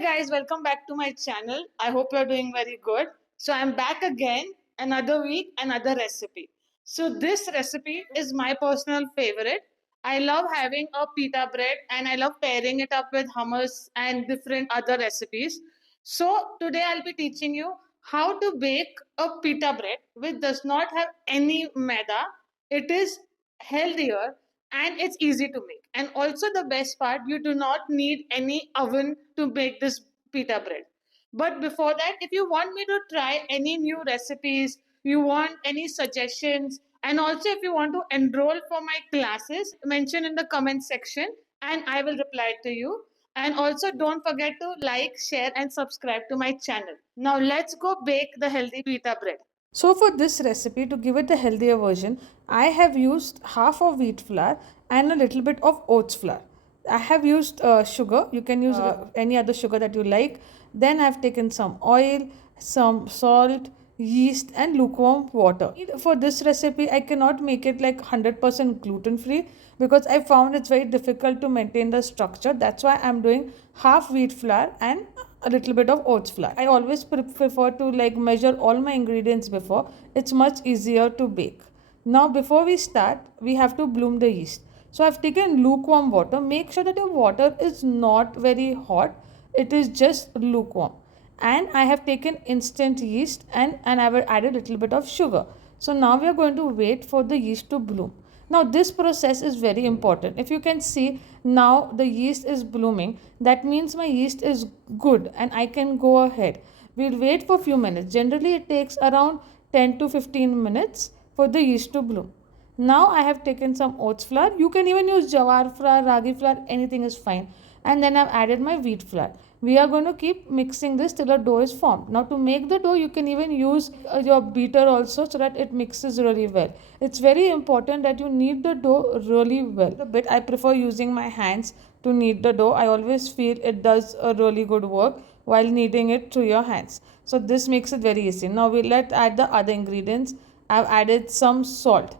Guys, welcome back to my channel. I hope you're doing very good. So I'm back again, another week, another recipe. So this recipe is my personal favorite. I love having a pita bread and I love pairing it up with hummus and different other recipes. So today I'll be teaching you how to bake a pita bread which does not have any maida. It is healthier and it's easy to make. And also, the best part, you do not need any oven to make this pita bread. But before that, if you want me to try any new recipes, you want any suggestions, and also if you want to enroll for my classes, mention in the comment section and I will reply to you. And also, don't forget to like, share, and subscribe to my channel. Now, let's go bake the healthy pita bread. So for this recipe, to give it a healthier version, I have used half of wheat flour and a little bit of oats flour. I have used sugar. You can use any other sugar that you like. Then I've taken some oil, some salt, yeast and lukewarm water. For this recipe, I cannot make it like 100% gluten free because I found it's very difficult to maintain the structure. That's why I'm doing half wheat flour and a little bit of oats flour. I always prefer to like measure all my ingredients before. It's much easier to bake. Now before we start, we have to bloom the yeast. So I've taken lukewarm water. Make sure that your water is not very hot. It is just lukewarm. And I have taken instant yeast and I will add a little bit of sugar. So now we are going to wait for the yeast to bloom. Now this process is very important. If you can see now the yeast is blooming, that means my yeast is good and I can go ahead. We'll wait for a few minutes. Generally it takes around 10 to 15 minutes for the yeast to bloom. Now I have taken some oats flour. You can even use jawar flour, ragi flour, anything is fine. And then I've added my wheat flour. We are going to keep mixing this till a dough is formed. Now to make the dough, you can even use your beater also so that it mixes really well. It's very important that you knead the dough really well. A bit I prefer using my hands to knead the dough. I always feel it does a really good work while kneading it through your hands. So this makes it very easy. Now we let add the other ingredients. I've added some salt.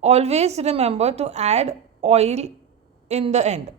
Always remember to add oil in the end.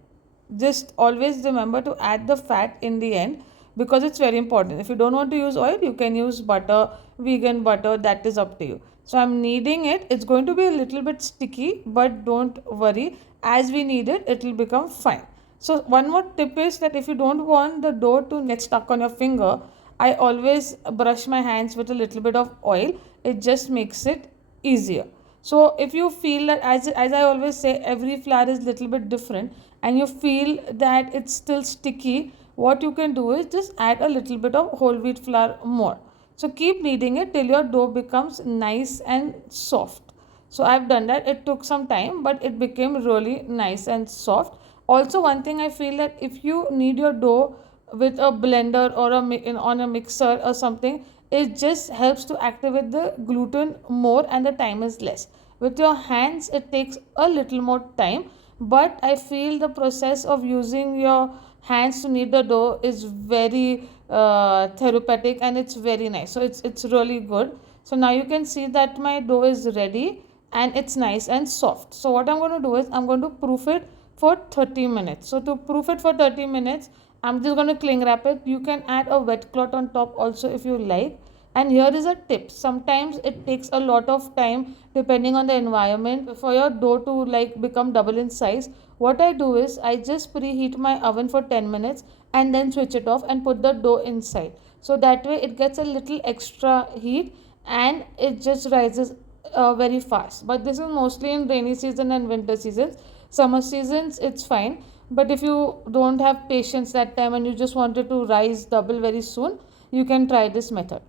Just always remember to add the fat in the end because it's very important. If you don't want to use oil, you can use butter, vegan butter, that is up to you. So I'm kneading it. It's going to be a little bit sticky, but don't worry. As we knead it, it will become fine. So one more tip is that if you don't want the dough to get stuck on your finger, I always brush my hands with a little bit of oil. It just makes it easier. So if you feel that, as I always say, every flour is little bit different and you feel that it's still sticky, what you can do is just add a little bit of whole wheat flour more. So keep kneading it till your dough becomes nice and soft. So I've done that. It took some time, but it became really nice and soft. Also, one thing I feel that if you knead your dough with a blender or on a mixer or something, it just helps to activate the gluten more and the time is less. With your hands, it takes a little more time, but I feel the process of using your hands to knead the dough is very therapeutic and it's very nice. So it's really good. So now you can see that my dough is ready and it's nice and soft. So what I'm going to do is I'm going to proof it for 30 minutes. So to proof it for 30 minutes, I'm just going to cling wrap it. You can add a wet cloth on top also if you like. And here is a tip. Sometimes it takes a lot of time depending on the environment for your dough to like become double in size. What I do is I just preheat my oven for 10 minutes and then switch it off and put the dough inside. So that way it gets a little extra heat and it just rises very fast. But this is mostly in rainy season and winter seasons. Summer seasons it's fine, but if you don't have patience that time and you just wanted to rise double very soon, you can try this method.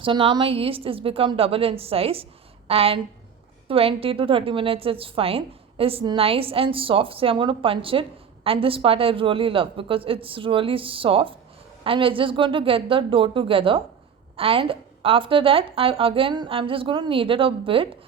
So now my yeast is become double in size and 20 to 30 minutes it's fine. It's nice and soft. So I'm going to punch it, and this part I really love because it's really soft. And we're just going to get the dough together, and after that I'm just going to knead it a bit.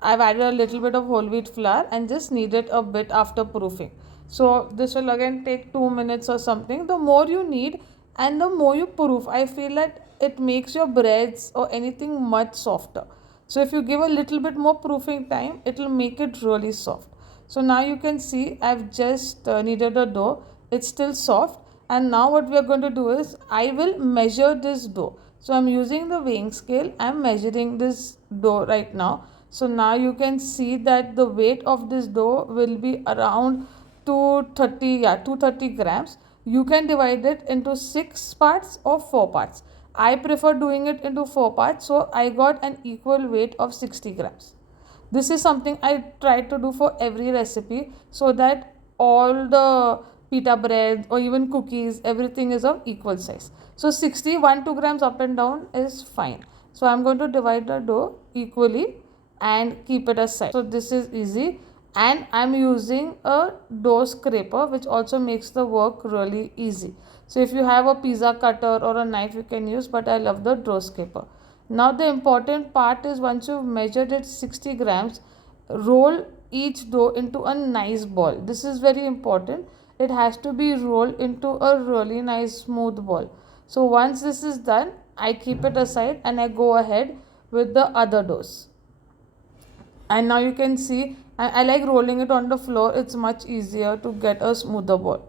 I've added a little bit of whole wheat flour and just knead it a bit after proofing. So this will again take 2 minutes or something. The more you knead and the more you proof, I feel that it makes your breads or anything much softer. So if you give a little bit more proofing time, it will make it really soft. So now you can see I've just kneaded the dough. It's still soft. And now what we are going to do is I will measure this dough. So I'm using the weighing scale. I'm measuring this dough right now. So now you can see that the weight of this dough will be around 230, 230 grams. You can divide it into 6 parts or 4 parts. I prefer doing it into 4 parts, so I got an equal weight of 60 grams. This is something I try to do for every recipe, so that all the pita bread or even cookies, everything is of equal size. So 2 grams up and down is fine. So I'm going to divide the dough equally and keep it aside. So this is easy. And I'm using a dough scraper, which also makes the work really easy. So if you have a pizza cutter or a knife, you can use, but I love the dough scraper. Now the important part is, once you've measured it 60 grams, roll each dough into a nice ball. This is very important. It has to be rolled into a really nice smooth ball. So once this is done, I keep it aside and I go ahead with the other doughs. And now you can see I like rolling it on the floor. It's much easier to get a smoother ball.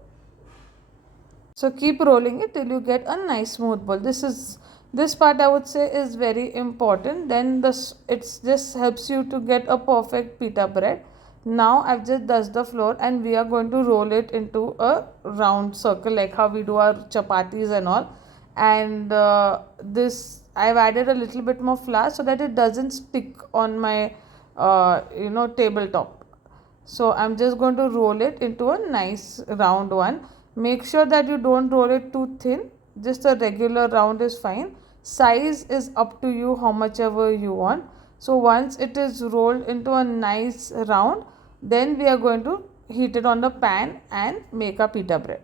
So keep rolling it till you get a nice smooth ball. This part I would say is very important. Then this it's just helps you to get a perfect pita bread. Now I've just dusted the floor and we are going to roll it into a round circle like how we do our chapatis and all. And this I've added a little bit more flour so that it doesn't stick on my tabletop. So I'm just going to roll it into a nice round one. Make sure that you don't roll it too thin. Just a regular round is fine. Size is up to you, how much ever you want. So once it is rolled into a nice round, then we are going to heat it on the pan and make a pita bread.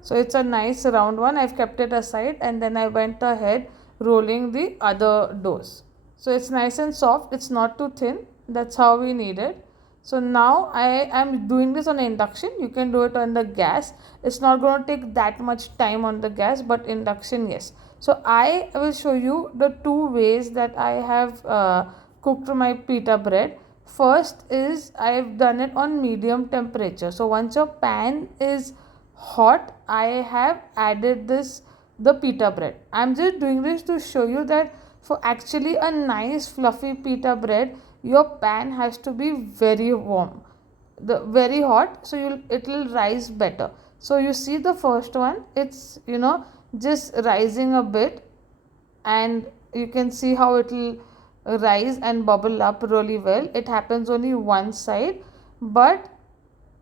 So it's a nice round one. I've kept it aside and then I went ahead rolling the other doughs. So it's nice and soft. It's not too thin. That's how we need it. So now I am doing this on induction. You can do it on the gas. It's not going to take that much time on the gas, but induction, yes. So I will show you the two ways that I have cooked my pita bread. First is I have done it on medium temperature. So once your pan is hot, I have added the pita bread. I'm just doing this to show you that for actually a nice fluffy pita bread, your pan has to be very warm, the very hot, so it will rise better. So you see the first one, it's just rising a bit, and you can see how it will rise and bubble up really well. It happens only one side, but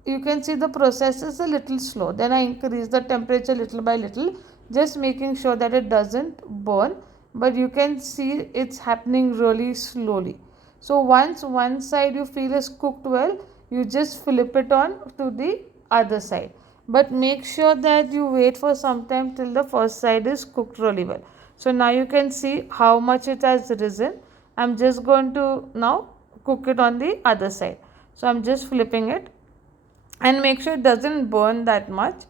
you can see the process is a little slow. Then I increase the temperature little by little, just making sure that it doesn't burn, but you can see it's happening really slowly. So once one side you feel is cooked well, you just flip it on to the other side, but make sure that you wait for some time till the first side is cooked really well. So now you can see how much it has risen. I'm just going to now cook it on the other side. So I'm just flipping it and make sure it doesn't burn that much,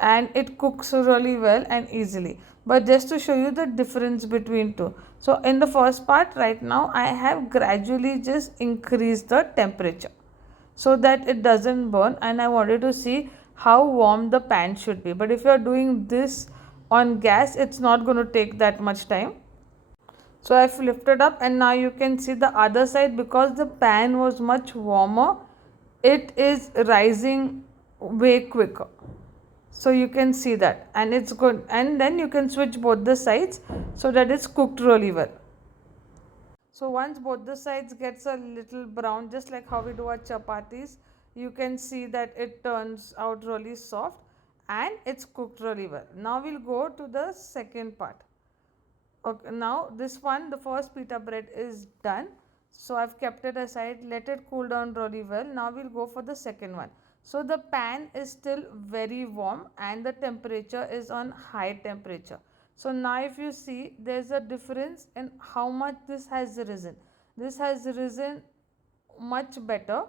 and it cooks really well and easily. But just to show you the difference between two, so in the first part right now I have gradually just increased the temperature so that it doesn't burn, and I wanted to see how warm the pan should be. But if you are doing this on gas, it's not going to take that much time. So I've lifted up and now you can see the other side. Because the pan was much warmer, it is rising way quicker. So you can see that, and it's good. And then you can switch both the sides so that it's cooked really well. So once both the sides gets a little brown, just like how we do our chapatis, you can see that it turns out really soft and it's cooked really well. Now we'll go to the second part. Okay, now this one, the first pita bread is done. So I've kept it aside, let it cool down really well. Now we'll go for the second one. So the pan is still very warm and the temperature is on high temperature. So now if you see, there's a difference in how much this has risen. This has risen much better,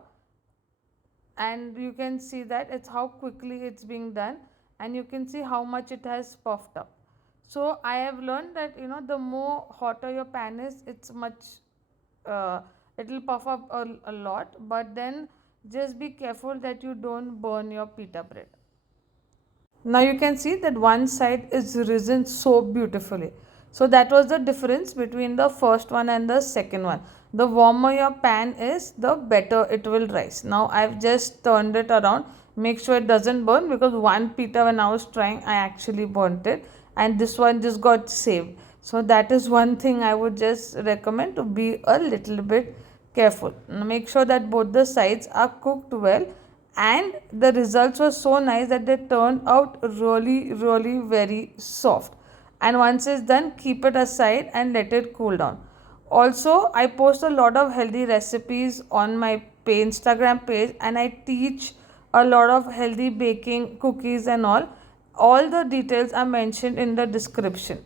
and you can see that it's how quickly it's being done, and you can see how much it has puffed up. So I have learned that the more hotter your pan is, it's much it will puff up a lot, but then just be careful that you don't burn your pita bread. Now you can see that one side is risen so beautifully. So that was the difference between the first one and the second one. The warmer your pan is, the better it will rise. Now I've just turned it around. Make sure it doesn't burn, because one pita when I was trying, I actually burnt it, and this one just got saved. So that is one thing I would just recommend, to be a little bit careful. Make sure that both the sides are cooked well, and the results were so nice that they turned out really very soft. And once it's done, keep it aside and let it cool down. Also, I post a lot of healthy recipes on my Instagram page, and I teach a lot of healthy baking, cookies and all the details are mentioned in the description.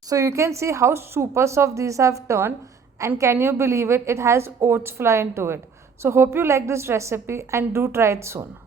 So you can see how super soft these have turned, and can you believe it, it has oats flour into it. So hope you like this recipe and do try it soon.